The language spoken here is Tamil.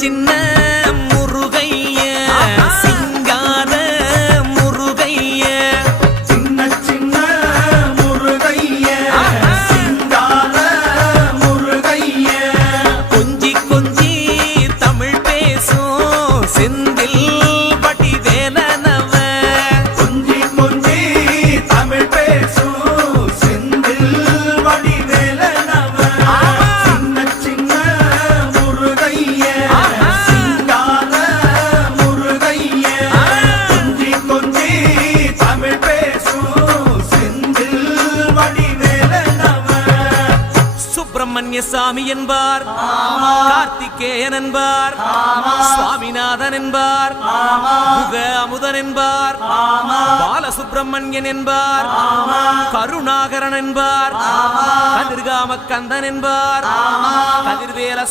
சின்ன முருகைய சிங்கார முருகைய சின்ன சின்ன முருகைய சிங்கார முருகைய கொஞ்சி கொஞ்சி தமிழ் பேசும் செந்தில் வடிவேலனவ கொஞ்சி கொஞ்சி தமிழ் பேசும் செந்தில் வடிவேலனவ சின்ன சின்ன முருகைய சிங்கார முருகைய கொஞ்சி கொஞ்சி தமிழ் பேசும் செந்தில் வடிவேலனவ சுப்பிரமணிய சாமி என்பார், கார்த்திகேயன் என்பார், சுவாமிநாதன் என்பார், முக அமுதன் என்பார், பாலசுப்பிரமணியன் என்பார், கருணாகரன் என்பார், கதிர்காம கந்தன் என்பார், கதிர்வேல